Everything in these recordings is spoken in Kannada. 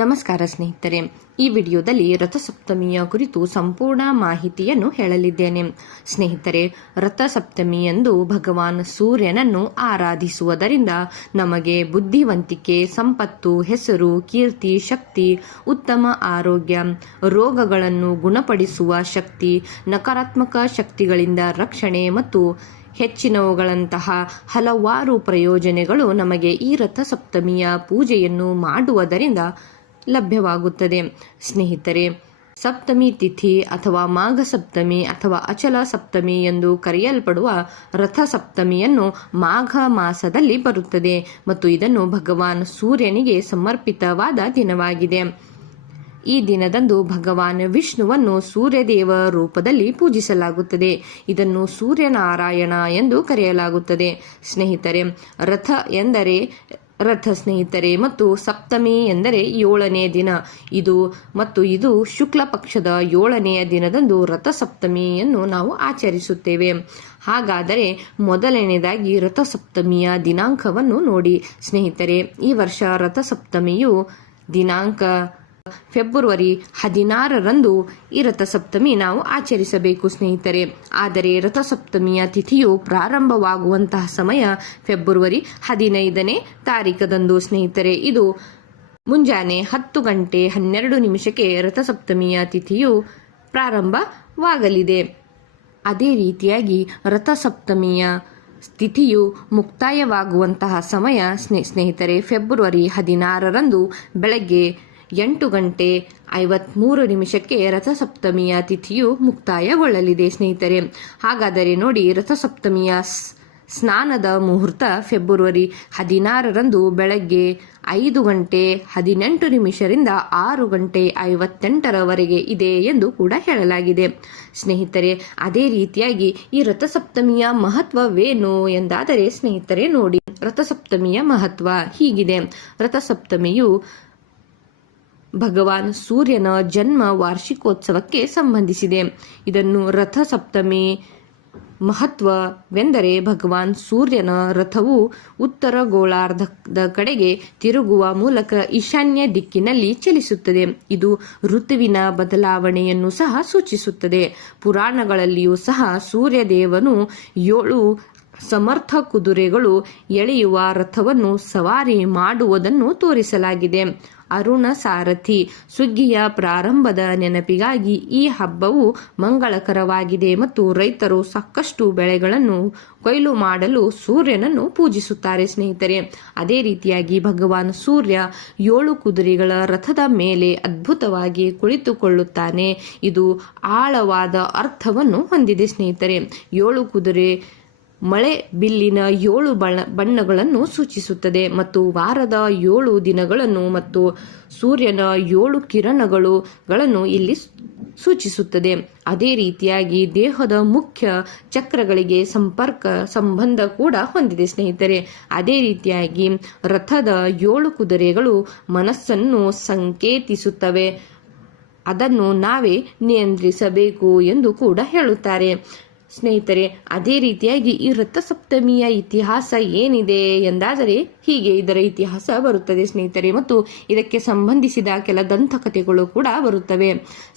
ನಮಸ್ಕಾರ ಸ್ನೇಹಿತರೆ, ಈ ವಿಡಿಯೋದಲ್ಲಿ ರಥಸಪ್ತಮಿಯ ಕುರಿತು ಸಂಪೂರ್ಣ ಮಾಹಿತಿಯನ್ನು ಹೇಳಲಿದ್ದೇನೆ. ಸ್ನೇಹಿತರೆ, ರಥಸಪ್ತಮಿಯಂದು ಭಗವಾನ್ ಸೂರ್ಯನನ್ನು ಆರಾಧಿಸುವುದರಿಂದ ನಮಗೆ ಬುದ್ಧಿವಂತಿಕೆ, ಸಂಪತ್ತು, ಹೆಸರು, ಕೀರ್ತಿ, ಶಕ್ತಿ, ಉತ್ತಮ ಆರೋಗ್ಯ, ರೋಗಗಳನ್ನು ಗುಣಪಡಿಸುವ ಶಕ್ತಿ, ನಕಾರಾತ್ಮಕ ಶಕ್ತಿಗಳಿಂದ ರಕ್ಷಣೆ ಮತ್ತು ಹೆಚ್ಚಿನವುಗಳಂತಹ ಹಲವಾರು ಪ್ರಯೋಜನಗಳು ನಮಗೆ ಈ ರಥಸಪ್ತಮಿಯ ಪೂಜೆಯನ್ನು ಮಾಡುವುದರಿಂದ ಲಭ್ಯವಾಗುತ್ತದೆ. ಸ್ನೇಹಿತರೆ, ಸಪ್ತಮಿ ತಿಥಿ ಅಥವಾ ಮಾಘ ಸಪ್ತಮಿ ಅಥವಾ ಅಚಲ ಸಪ್ತಮಿ ಎಂದು ಕರೆಯಲ್ಪಡುವ ರಥಸಪ್ತಮಿಯನ್ನು ಮಾಘ ಮಾಸದಲ್ಲಿ ಬರುತ್ತದೆ ಮತ್ತು ಇದನ್ನು ಭಗವಾನ್ ಸೂರ್ಯನಿಗೆ ಸಮರ್ಪಿತವಾದ ದಿನವಾಗಿದೆ. ಈ ದಿನದಂದು ಭಗವಾನ್ ವಿಷ್ಣುವನ್ನು ಸೂರ್ಯದೇವ ರೂಪದಲ್ಲಿ ಪೂಜಿಸಲಾಗುತ್ತದೆ. ಇದನ್ನು ಸೂರ್ಯನಾರಾಯಣ ಎಂದು ಕರೆಯಲಾಗುತ್ತದೆ. ಸ್ನೇಹಿತರೆ, ರಥ ಎಂದರೆ ಸ್ನೇಹಿತರೆ ಮತ್ತು ಸಪ್ತಮಿ ಎಂದರೆ 7ನೇ ದಿನ. ಇದು ಶುಕ್ಲ ಪಕ್ಷದ 7ನೆಯ ದಿನದಂದು ರಥಸಪ್ತಮಿಯನ್ನು ನಾವು ಆಚರಿಸುತ್ತೇವೆ. ಹಾಗಾದರೆ ಮೊದಲನೇದಾಗಿ ರಥಸಪ್ತಮಿಯ ದಿನಾಂಕವನ್ನು ನೋಡಿ. ಸ್ನೇಹಿತರೆ, ಈ ವರ್ಷ ರಥಸಪ್ತಮಿಯು ದಿನಾಂಕ ಫೆಬ್ರವರಿ 16ರಂದು ಈ ರಥಸಪ್ತಮಿ ನಾವು ಆಚರಿಸಬೇಕು ಸ್ನೇಹಿತರೆ. ಆದರೆ ರಥಸಪ್ತಮಿಯ ತಿಥಿಯು ಪ್ರಾರಂಭವಾಗುವಂತಹ ಸಮಯ ಫೆಬ್ರವರಿ 15ನೇ ತಾರೀಕದಂದು ಸ್ನೇಹಿತರೆ. ಇದು ಮುಂಜಾನೆ 10 ಗಂಟೆ 12 ನಿಮಿಷಕ್ಕೆ ರಥಸಪ್ತಮಿಯ ತಿಥಿಯು ಪ್ರಾರಂಭವಾಗಲಿದೆ. ಅದೇ ರೀತಿಯಾಗಿ ರಥಸಪ್ತಮಿಯ ತಿಥಿಯು ಮುಕ್ತಾಯವಾಗುವಂತಹ ಸಮಯ ಸ್ನೇಹಿತರೆ ಫೆಬ್ರವರಿ 16ರಂದು ಬೆಳಗ್ಗೆ 8 ಗಂಟೆ 53 ನಿಮಿಷಕ್ಕೆ ರಥಸಪ್ತಮಿಯ ತಿಥಿಯು ಮುಕ್ತಾಯಗೊಳ್ಳಲಿದೆ ಸ್ನೇಹಿತರೆ. ಹಾಗಾದರೆ ನೋಡಿ, ರಥಸಪ್ತಮಿಯ ಸ್ನಾನದ ಮುಹೂರ್ತ ಫೆಬ್ರವರಿ 16ರಂದು ಬೆಳಗ್ಗೆ 5 ಗಂಟೆ 18 ನಿಮಿಷದಿಂದ 6 ಗಂಟೆ 58ರವರೆಗೆ ಇದೆ ಎಂದು ಕೂಡ ಹೇಳಲಾಗಿದೆ ಸ್ನೇಹಿತರೆ. ಅದೇ ರೀತಿಯಾಗಿ ಈ ರಥಸಪ್ತಮಿಯ ಮಹತ್ವವೇನು ಎಂದಾದರೆ ಸ್ನೇಹಿತರೆ ನೋಡಿ, ರಥಸಪ್ತಮಿಯ ಮಹತ್ವ ಹೀಗಿದೆ. ರಥಸಪ್ತಮಿಯು ಭಗವಾನ್ ಸೂರ್ಯನ ಜನ್ಮ ವಾರ್ಷಿಕೋತ್ಸವಕ್ಕೆ ಸಂಬಂಧಿಸಿದೆ. ಇದನ್ನು ರಥಸಪ್ತಮಿ ಮಹತ್ವವೆಂದರೆ ಭಗವಾನ್ ಸೂರ್ಯನ ರಥವು ಉತ್ತರ ಗೋಳಾರ್ಧದ ಕಡೆಗೆ ತಿರುಗುವ ಮೂಲಕ ಈಶಾನ್ಯ ದಿಕ್ಕಿನಲ್ಲಿ ಚಲಿಸುತ್ತದೆ. ಇದು ಋತುವಿನ ಬದಲಾವಣೆಯನ್ನು ಸಹ ಸೂಚಿಸುತ್ತದೆ. ಪುರಾಣಗಳಲ್ಲಿಯೂ ಸಹ ಸೂರ್ಯದೇವನು 7 ಸಮರ್ಥ ಕುದುರೆಗಳು ಎಳೆಯುವ ರಥವನ್ನು ಸವಾರಿ ಮಾಡುವುದನ್ನು ತೋರಿಸಲಾಗಿದೆ. ಅರುಣ ಸಾರಥಿ ಸುಗ್ಗಿಯ ಪ್ರಾರಂಭದ ನೆನಪಿಗಾಗಿ ಈ ಹಬ್ಬವು ಮಂಗಳಕರವಾಗಿದೆ ಮತ್ತು ರೈತರು ಸಾಕಷ್ಟು ಬೆಳೆಗಳನ್ನು ಕೊಯ್ಲು ಮಾಡಲು ಸೂರ್ಯನನ್ನು ಪೂಜಿಸುತ್ತಾರೆ ಸ್ನೇಹಿತರೆ. ಅದೇ ರೀತಿಯಾಗಿ ಭಗವಾನ್ ಸೂರ್ಯ 7 ಕುದುರೆಗಳ ರಥದ ಮೇಲೆ ಅದ್ಭುತವಾಗಿ ಕುಳಿತುಕೊಳ್ಳುತ್ತಾನೆ. ಇದು ಆಳವಾದ ಅರ್ಥವನ್ನು ಹೊಂದಿದೆ ಸ್ನೇಹಿತರೆ. 7 ಕುದುರೆ ಮಳೆ ಬಿಲ್ಲಿನ 7 ಬಣ್ಣಗಳನ್ನು ಸೂಚಿಸುತ್ತದೆ ಮತ್ತು ವಾರದ 7 ದಿನಗಳನ್ನು ಮತ್ತು ಸೂರ್ಯನ 7 ಕಿರಣಗಳನ್ನು ಇಲ್ಲಿ ಸೂಚಿಸುತ್ತದೆ. ಅದೇ ರೀತಿಯಾಗಿ ದೇಹದ ಮುಖ್ಯ ಚಕ್ರಗಳಿಗೆ ಸಂಬಂಧ ಕೂಡ ಹೊಂದಿದೆ ಸ್ನೇಹಿತರೆ. ಅದೇ ರೀತಿಯಾಗಿ ರಥದ 7 ಕುದುರೆಗಳು ಮನಸ್ಸನ್ನು ಸಂಕೇತಿಸುತ್ತವೆ. ಅದನ್ನು ನಾವೇ ನಿಯಂತ್ರಿಸಬೇಕು ಎಂದು ಕೂಡ ಹೇಳುತ್ತಾರೆ ಸ್ನೇಹಿತರೆ. ಅದೇ ರೀತಿಯಾಗಿ ಈ ರಥಸಪ್ತಮಿಯ ಇತಿಹಾಸ ಏನಿದೆ ಎಂದಾದರೆ ಹೀಗೆ ಇದರ ಇತಿಹಾಸ ಬರುತ್ತದೆ ಸ್ನೇಹಿತರೆ, ಮತ್ತು ಇದಕ್ಕೆ ಸಂಬಂಧಿಸಿದ ಕೆಲ ದಂತಕಥೆಗಳು ಕೂಡ ಬರುತ್ತವೆ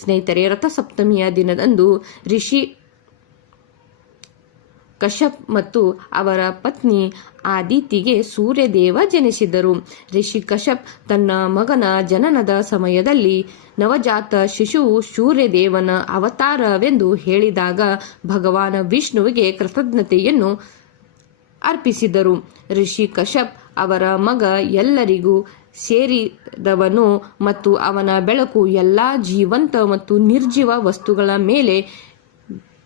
ಸ್ನೇಹಿತರೆ. ರಥಸಪ್ತಮಿಯ ದಿನದಂದು ಋಷಿ ಕಶ್ಯಪ್ ಮತ್ತು ಅವರ ಪತ್ನಿ ಆದಿತಿಗೆ ಸೂರ್ಯದೇವ ಜನಿಸಿದರು. ಋಷಿ ಕಶ್ಯಪ್ ತನ್ನ ಮಗನ ಜನನದ ಸಮಯದಲ್ಲಿ ನವಜಾತ ಶಿಶುವು ಸೂರ್ಯದೇವನ ಅವತಾರವೆಂದು ಹೇಳಿದಾಗ ಭಗವಾನ್ ವಿಷ್ಣುವಿಗೆ ಕೃತಜ್ಞತೆಯನ್ನು ಅರ್ಪಿಸಿದರು. ಋಷಿ ಕಶ್ಯಪ್ ಅವರ ಮಗ ಎಲ್ಲರಿಗೂ ಸೇರಿದವನು ಮತ್ತು ಅವನ ಬೆಳಕು ಎಲ್ಲ ಜೀವಂತ ಮತ್ತು ನಿರ್ಜೀವ ವಸ್ತುಗಳ ಮೇಲೆ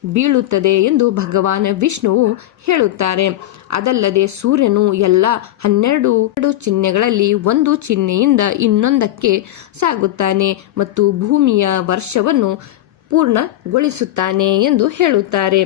ಬೀಳುತ್ತದೆ ಎಂದು ಭಗವಾನ್ ವಿಷ್ಣುವು ಹೇಳುತ್ತಾರೆ. ಅದಲ್ಲದೆ ಸೂರ್ಯನು ಎಲ್ಲ 12 ಚಿಹ್ನೆಗಳಲ್ಲಿ ಒಂದು ಚಿಹ್ನೆಯಿಂದ ಇನ್ನೊಂದಕ್ಕೆ ಸಾಗುತ್ತಾನೆ ಮತ್ತು ಭೂಮಿಯ ವರ್ಷವನ್ನು ಪೂರ್ಣಗೊಳಿಸುತ್ತಾನೆ ಎಂದು ಹೇಳುತ್ತಾರೆ.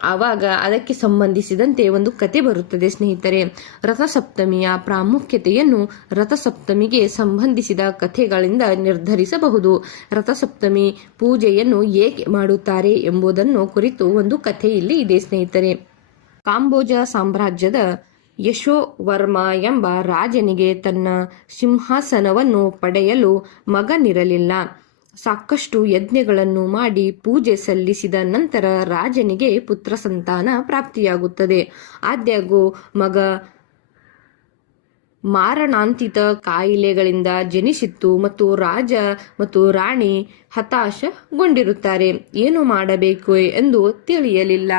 ಆವಾಗ ಅದಕ್ಕೆ ಸಂಬಂಧಿಸಿದಂತೆ ಒಂದು ಕತೆ ಬರುತ್ತದೆ ಸ್ನೇಹಿತರೆ. ರಥಸಪ್ತಮಿಯ ಪ್ರಾಮುಖ್ಯತೆಯನ್ನು ರಥಸಪ್ತಮಿಗೆ ಸಂಬಂಧಿಸಿದ ಕಥೆಗಳಿಂದ ನಿರ್ಧರಿಸಬಹುದು. ರಥಸಪ್ತಮಿ ಪೂಜೆಯನ್ನು ಏಕೆ ಮಾಡುತ್ತಾರೆ ಎಂಬುದನ್ನು ಕುರಿತು ಒಂದು ಕಥೆ ಇಲ್ಲಿ ಇದೆ ಸ್ನೇಹಿತರೆ. ಕಾಂಬೋಜ ಸಾಮ್ರಾಜ್ಯದ ಯಶೋವರ್ಮ ಎಂಬ ರಾಜನಿಗೆ ತನ್ನ ಸಿಂಹಾಸನವನ್ನು ಪಡೆಯಲು ಮಗನಿರಲಿಲ್ಲ. ಸಾಕಷ್ಟು ಯಜ್ಞಗಳನ್ನು ಮಾಡಿ ಪೂಜೆ ಸಲ್ಲಿಸಿದ ನಂತರ ರಾಜನಿಗೆ ಪುತ್ರ ಸಂತಾನ ಪ್ರಾಪ್ತಿಯಾಗುತ್ತದೆ. ಆದಾಗ್ಯೂ ಮಗ ಮಾರಣಾಂತಿಕ ಕಾಯಿಲೆಗಳಿಂದ ಜನಿಸಿತ್ತು ಮತ್ತು ರಾಜ ಮತ್ತು ರಾಣಿ ಹತಾಶಗೊಂಡಿರುತ್ತಾರೆ. ಏನು ಮಾಡಬೇಕು ಎಂದು ತಿಳಿಯಲಿಲ್ಲ.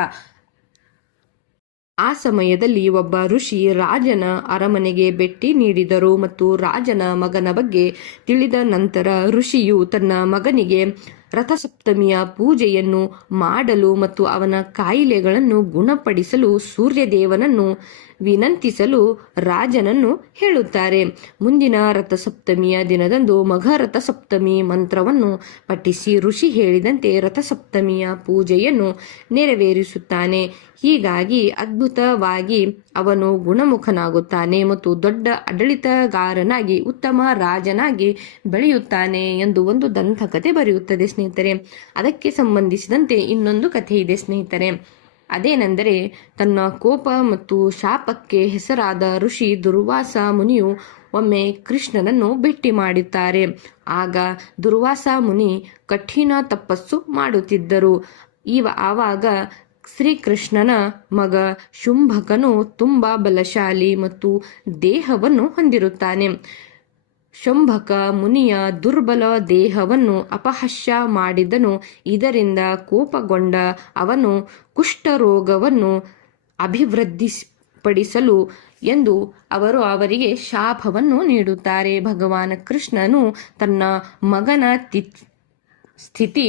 ಆ ಸಮಯದಲ್ಲಿ ಒಬ್ಬ ಋಷಿ ರಾಜನ ಅರಮನೆಗೆ ಭೇಟಿ ನೀಡಿದರು ಮತ್ತು ರಾಜನ ಮಗನ ಬಗ್ಗೆ ತಿಳಿದ ನಂತರ ಋಷಿಯು ತನ್ನ ಮಗನಿಗೆ ರಥಸಪ್ತಮಿಯ ಪೂಜೆಯನ್ನು ಮಾಡಲು ಮತ್ತು ಅವನ ಕಾಯಿಲೆಗಳನ್ನು ಗುಣಪಡಿಸಲು ಸೂರ್ಯದೇವನನ್ನು ವಿನಂತಿಸಲು ರಾಜನನ್ನು ಹೇಳುತ್ತಾರೆ. ಮುಂದಿನ ರಥಸಪ್ತಮಿಯ ದಿನದಂದು ಮಗ ರಥಸಪ್ತಮಿ ಮಂತ್ರವನ್ನು ಪಠಿಸಿ ಋಷಿ ಹೇಳಿದಂತೆ ರಥಸಪ್ತಮಿಯ ಪೂಜೆಯನ್ನು ನೆರವೇರಿಸುತ್ತಾನೆ. ಹೀಗಾಗಿ ಅದ್ಭುತವಾಗಿ ಅವನು ಗುಣಮುಖನಾಗುತ್ತಾನೆ ಮತ್ತು ದೊಡ್ಡ ಆಡಳಿತಗಾರನಾಗಿ ಉತ್ತಮ ರಾಜನಾಗಿ ಬೆಳೆಯುತ್ತಾನೆ ಎಂದು ಒಂದು ದಂತಕಥೆ ಬರೆಯುತ್ತದೆ ಸ್ನೇಹಿತರೆ. ಅದಕ್ಕೆ ಸಂಬಂಧಿಸಿದಂತೆ ಇನ್ನೊಂದು ಕಥೆ ಇದೆ ಸ್ನೇಹಿತರೆ. ಅದೇನೆಂದರೆ, ತನ್ನ ಕೋಪ ಮತ್ತು ಶಾಪಕ್ಕೆ ಹೆಸರಾದ ಋಷಿ ದುರ್ವಾಸ ಮುನಿಯು ಒಮ್ಮೆ ಕೃಷ್ಣನನ್ನು ಭೇಟಿ ಮಾಡುತ್ತಾರೆ. ಆಗ ದುರ್ವಾಸ ಮುನಿ ಕಠಿಣ ತಪಸ್ಸು ಮಾಡುತ್ತಿದ್ದರು. ಆವಾಗ ಶ್ರೀಕೃಷ್ಣನ ಮಗ ಶುಂಭಕನು ತುಂಬಾ ಬಲಶಾಲಿ ಮತ್ತು ದೇಹವನ್ನು ಹೊಂದಿರುತ್ತಾನೆ. ಶುಂಭಕ ಮುನಿಯ ದುರ್ಬಲ ದೇಹವನ್ನು ಅಪಹಾಸ್ಯ ಮಾಡಿದನು. ಇದರಿಂದ ಕೋಪಗೊಂಡ ಅವನು ಕುಷ್ಠರೋಗವನ್ನು ಅಭಿವೃದ್ಧಿಪಡಿಸಲು ಎಂದು ಅವರಿಗೆ ಶಾಪವನ್ನು ನೀಡುತ್ತಾರೆ. ಭಗವಾನ್ ಕೃಷ್ಣನು ತನ್ನ ಮಗನ ಸ್ಥಿತಿ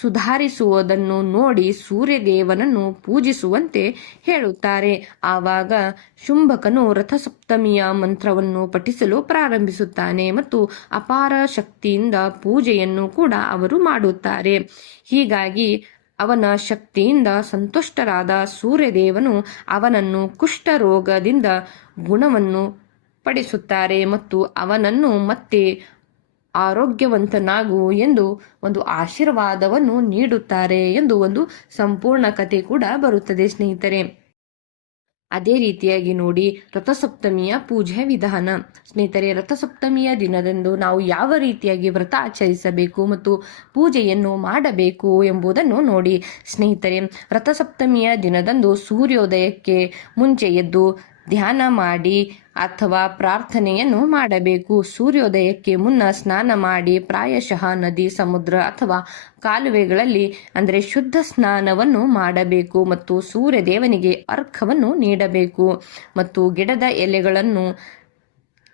ಸುಧಾರಿಸುವುದನ್ನು ನೋಡಿ ಸೂರ್ಯದೇವನನ್ನು ಪೂಜಿಸುವಂತೆ ಹೇಳುತ್ತಾರೆ. ಆವಾಗ ಶುಂಭಕನು ರಥಸಪ್ತಮಿಯ ಮಂತ್ರವನ್ನು ಪಠಿಸಲು ಪ್ರಾರಂಭಿಸುತ್ತಾನೆ ಮತ್ತು ಅಪಾರ ಶಕ್ತಿಯಿಂದ ಪೂಜೆಯನ್ನು ಕೂಡ ಅವರು ಮಾಡುತ್ತಾರೆ. ಹೀಗಾಗಿ ಅವನ ಶಕ್ತಿಯಿಂದ ಸಂತುಷ್ಟರಾದ ಸೂರ್ಯದೇವನು ಅವನನ್ನು ಕುಷ್ಠರೋಗದಿಂದ ಗುಣವನ್ನು ಪಡಿಸುತ್ತಾರೆ ಮತ್ತು ಅವನನ್ನು ಮತ್ತೆ ಆರೋಗ್ಯವಂತನಾಗು ಎಂದು ಒಂದು ಆಶೀರ್ವಾದವನ್ನು ನೀಡುತ್ತಾರೆ ಎಂದು ಒಂದು ಸಂಪೂರ್ಣ ಕಥೆ ಕೂಡ ಬರುತ್ತದೆ ಸ್ನೇಹಿತರೆ. ಅದೇ ರೀತಿಯಾಗಿ ನೋಡಿ ರಥಸಪ್ತಮಿಯ ಪೂಜೆ ವಿಧಾನ. ಸ್ನೇಹಿತರೆ, ರಥಸಪ್ತಮಿಯ ದಿನದಂದು ನಾವು ಯಾವ ರೀತಿಯಾಗಿ ವ್ರತ ಆಚರಿಸಬೇಕು ಮತ್ತು ಪೂಜೆಯನ್ನು ಮಾಡಬೇಕು ಎಂಬುದನ್ನು ನೋಡಿ ಸ್ನೇಹಿತರೆ. ರಥಸಪ್ತಮಿಯ ದಿನದಂದು ಸೂರ್ಯೋದಯಕ್ಕೆ ಮುಂಚೆ ಎದ್ದು ಧ್ಯಾನ ಮಾಡಿ ಅಥವಾ ಪ್ರಾರ್ಥನೆಯನ್ನು ಮಾಡಬೇಕು. ಸೂರ್ಯೋದಯಕ್ಕೆ ಮುನ್ನ ಸ್ನಾನ ಮಾಡಿ ಪ್ರಾಯಶಃ ನದಿ, ಸಮುದ್ರ ಅಥವಾ ಕಾಲುವೆಗಳಲ್ಲಿ ಅಂದರೆ ಶುದ್ಧ ಸ್ನಾನವನ್ನು ಮಾಡಬೇಕು ಮತ್ತು ಸೂರ್ಯದೇವನಿಗೆ ಅರ್ಘ್ಯವನ್ನು ನೀಡಬೇಕು ಮತ್ತು ಗಿಡದ ಎಲೆಗಳನ್ನು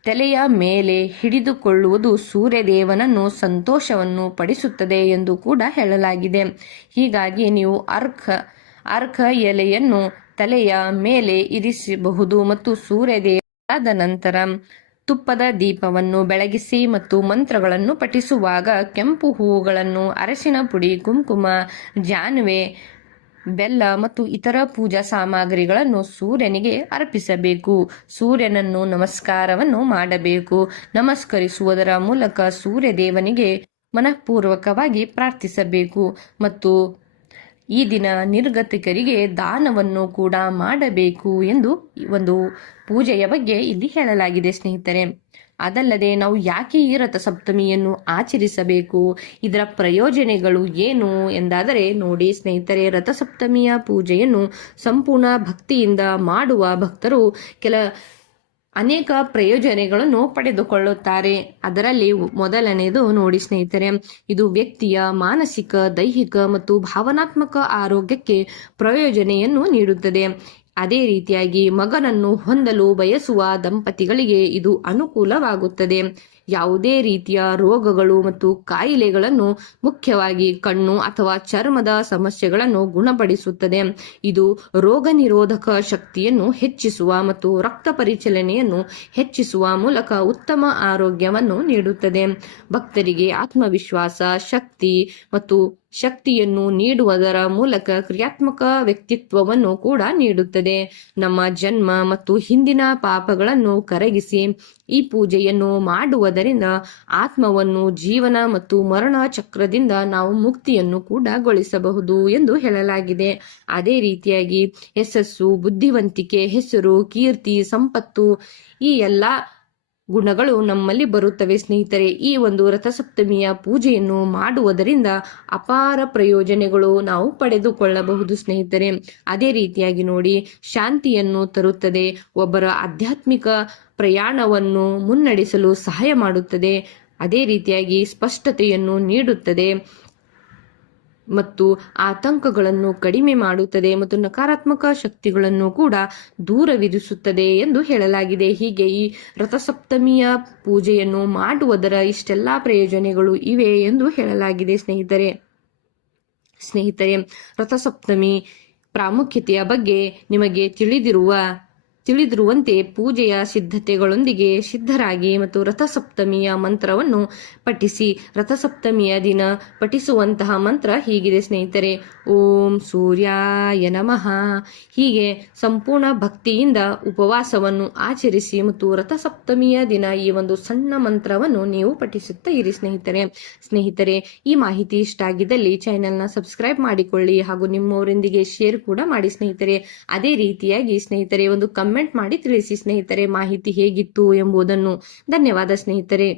ತಲೆಯ ಮೇಲೆ ಹಿಡಿದುಕೊಳ್ಳುವುದು ಸೂರ್ಯದೇವನನ್ನು ಸಂತೋಷವನ್ನು ಪಡಿಸುತ್ತದೆ ಎಂದು ಕೂಡ ಹೇಳಲಾಗಿದೆ. ಹೀಗಾಗಿ ನೀವು ಅರ್ಘ್ಯ ಎಲೆಯನ್ನು ತಲೆಯ ಮೇಲೆ ಇರಿಸಬಹುದು ಮತ್ತು ಸೂರ್ಯದೇವರಾದ ನಂತರ ತುಪ್ಪದ ದೀಪವನ್ನು ಬೆಳಗಿಸಿ ಮತ್ತು ಮಂತ್ರಗಳನ್ನು ಪಠಿಸುವಾಗ ಕೆಂಪು ಹೂವುಗಳನ್ನು, ಅರಸಿನ ಪುಡಿ, ಕುಂಕುಮ, ಜಾನ್ವೆ, ಬೆಲ್ಲ ಮತ್ತು ಇತರ ಪೂಜಾ ಸಾಮಗ್ರಿಗಳನ್ನು ಸೂರ್ಯನಿಗೆ ಅರ್ಪಿಸಬೇಕು. ಸೂರ್ಯನನ್ನು ನಮಸ್ಕಾರವನ್ನು ಮಾಡಬೇಕು. ನಮಸ್ಕರಿಸುವುದರ ಮೂಲಕ ಸೂರ್ಯದೇವನಿಗೆ ಮನಃಪೂರ್ವಕವಾಗಿ ಪ್ರಾರ್ಥಿಸಬೇಕು ಮತ್ತು ಈ ದಿನ ನಿರ್ಗತಿಕರಿಗೆ ದಾನವನ್ನು ಕೂಡ ಮಾಡಬೇಕು ಎಂದು ಒಂದು ಪೂಜೆಯ ಬಗ್ಗೆ ಇಲ್ಲಿ ಹೇಳಲಾಗಿದೆ ಸ್ನೇಹಿತರೆ. ಅದಲ್ಲದೆ ನಾವು ಯಾಕೆ ಈ ರಥಸಪ್ತಮಿಯನ್ನು ಆಚರಿಸಬೇಕು, ಇದರ ಪ್ರಯೋಜನಗಳು ಏನು ಎಂದಾದರೆ ನೋಡಿ ಸ್ನೇಹಿತರೆ, ರಥಸಪ್ತಮಿಯ ಪೂಜೆಯನ್ನು ಸಂಪೂರ್ಣ ಭಕ್ತಿಯಿಂದ ಮಾಡುವ ಭಕ್ತರು ಅನೇಕ ಪ್ರಯೋಜನಗಳನ್ನು ಪಡೆದುಕೊಳ್ಳುತ್ತಾರೆ. ಅದರಲ್ಲಿ ಮೊದಲನೆಯದು ನೋಡಿ ಸ್ನೇಹಿತರೆ, ಇದು ವ್ಯಕ್ತಿಯ ಮಾನಸಿಕ, ದೈಹಿಕ ಮತ್ತು ಭಾವನಾತ್ಮಕ ಆರೋಗ್ಯಕ್ಕೆ ಪ್ರಯೋಜನೆಯನ್ನು ನೀಡುತ್ತದೆ. ಅದೇ ರೀತಿಯಾಗಿ ಮಗನನ್ನು ಹೊಂದಲು ಬಯಸುವ ದಂಪತಿಗಳಿಗೆ ಇದು ಅನುಕೂಲವಾಗುತ್ತದೆ. ಯಾವುದೇ ರೀತಿಯ ರೋಗಗಳು ಮತ್ತು ಕಾಯಿಲೆಗಳನ್ನು, ಮುಖ್ಯವಾಗಿ ಕಣ್ಣು ಅಥವಾ ಚರ್ಮದ ಸಮಸ್ಯೆಗಳನ್ನು ಗುಣಪಡಿಸುತ್ತದೆ. ಇದು ರೋಗ ನಿರೋಧಕ ಶಕ್ತಿಯನ್ನು ಹೆಚ್ಚಿಸುವ ಮತ್ತು ರಕ್ತ ಪರಿಚಲನೆಯನ್ನು ಹೆಚ್ಚಿಸುವ ಮೂಲಕ ಉತ್ತಮ ಆರೋಗ್ಯವನ್ನು ನೀಡುತ್ತದೆ. ಭಕ್ತರಿಗೆ ಆತ್ಮವಿಶ್ವಾಸ, ಶಕ್ತಿ ಮತ್ತು ಶಕ್ತಿಯನ್ನು ನೀಡುವುದರ ಮೂಲಕ ಕ್ರಿಯಾತ್ಮಕ ವ್ಯಕ್ತಿತ್ವವನ್ನು ಕೂಡ ನೀಡುತ್ತದೆ. ನಮ್ಮ ಜನ್ಮ ಮತ್ತು ಹಿಂದಿನ ಪಾಪಗಳನ್ನು ಕರಗಿಸಿ ಈ ಪೂಜೆಯನ್ನು ಮಾಡುವುದರಿಂದ ಆತ್ಮವನ್ನು ಜೀವನ ಮತ್ತು ಮರಣ ಚಕ್ರದಿಂದ ನಾವು ಮುಕ್ತಿಯನ್ನು ಕೂಡ ಗೊಳಿಸಬಹುದು ಎಂದು ಹೇಳಲಾಗಿದೆ. ಅದೇ ರೀತಿಯಾಗಿ ಯಶಸ್ಸು, ಬುದ್ಧಿವಂತಿಕೆ, ಹೆಸರು, ಕೀರ್ತಿ, ಸಂಪತ್ತು ಈ ಎಲ್ಲ ಗುಣಗಳು ನಮ್ಮಲ್ಲಿ ಬರುತ್ತವೆ ಸ್ನೇಹಿತರೆ. ಈ ಒಂದು ರಥಸಪ್ತಮಿಯ ಪೂಜೆಯನ್ನು ಮಾಡುವುದರಿಂದ ಅಪಾರ ಪ್ರಯೋಜನಗಳು ನಾವು ಪಡೆದುಕೊಳ್ಳಬಹುದು ಸ್ನೇಹಿತರೆ. ಅದೇ ರೀತಿಯಾಗಿ ನೋಡಿ, ಶಾಂತಿಯನ್ನು ತರುತ್ತದೆ, ಒಬ್ಬರ ಆಧ್ಯಾತ್ಮಿಕ ಪ್ರಯಾಣವನ್ನು ಮುನ್ನಡೆಸಲು ಸಹಾಯ ಮಾಡುತ್ತದೆ. ಅದೇ ರೀತಿಯಾಗಿ ಸ್ಪಷ್ಟತೆಯನ್ನು ನೀಡುತ್ತದೆ ಮತ್ತು ಆತಂಕಗಳನ್ನು ಕಡಿಮೆ ಮಾಡುತ್ತದೆ ಮತ್ತು ನಕಾರಾತ್ಮಕ ಶಕ್ತಿಗಳನ್ನು ಕೂಡ ದೂರವಿರಿಸುತ್ತದೆ ಎಂದು ಹೇಳಲಾಗಿದೆ. ಹೀಗೆ ಈ ರಥಸಪ್ತಮಿಯ ಪೂಜೆಯನ್ನು ಮಾಡುವುದರ ಇಷ್ಟೆಲ್ಲಾ ಪ್ರಯೋಜನಗಳು ಇವೆ ಎಂದು ಹೇಳಲಾಗಿದೆ ಸ್ನೇಹಿತರೆ. ರಥಸಪ್ತಮಿ ಪ್ರಾಮುಖ್ಯತೆಯ ಬಗ್ಗೆ ನಿಮಗೆ ತಿಳಿದಿರುವಂತೆ ಪೂಜೆಯ ಸಿದ್ಧತೆಗಳೊಂದಿಗೆ ಸಿದ್ಧರಾಗಿ ಮತ್ತು ರಥಸಪ್ತಮಿಯ ಮಂತ್ರವನ್ನು ಪಠಿಸಿ. ರಥಸಪ್ತಮಿಯ ದಿನ ಪಠಿಸುವಂತಹ ಮಂತ್ರ ಹೀಗಿದೆ ಸ್ನೇಹಿತರೆ: ಓಂ ಸೂರ್ಯಾಯ ನಮಃ. ಹೀಗೆ ಸಂಪೂರ್ಣ ಭಕ್ತಿಯಿಂದ ಉಪವಾಸವನ್ನು ಆಚರಿಸಿ ಮತ್ತು ರಥಸಪ್ತಮಿಯ ದಿನ ಈ ಒಂದು ಸಣ್ಣ ಮಂತ್ರವನ್ನು ನೀವು ಪಠಿಸುತ್ತಾ ಇರಿ ಸ್ನೇಹಿತರೆ. ಈ ಮಾಹಿತಿ ಇಷ್ಟ ಆಗಿದ್ದಲ್ಲಿ ಚಾನೆಲ್ನ ಸಬ್ಸ್ಕ್ರೈಬ್ ಮಾಡಿಕೊಳ್ಳಿ ಹಾಗೂ ನಿಮ್ಮವರೊಂದಿಗೆ ಶೇರ್ ಕೂಡ ಮಾಡಿ ಸ್ನೇಹಿತರೆ. ಅದೇ ರೀತಿಯಾಗಿ ಸ್ನೇಹಿತರೆ ಒಂದು ಕಮೆಂಟ್ ಮಾಡಿ ತಿಳಿಸಿ ಸ್ನೇಹಿತರೆ ಮಾಹಿತಿ ಹೇಗಿತ್ತು ಎಂಬುದನ್ನು. ಧನ್ಯವಾದ ಸ್ನೇಹಿತರೆ.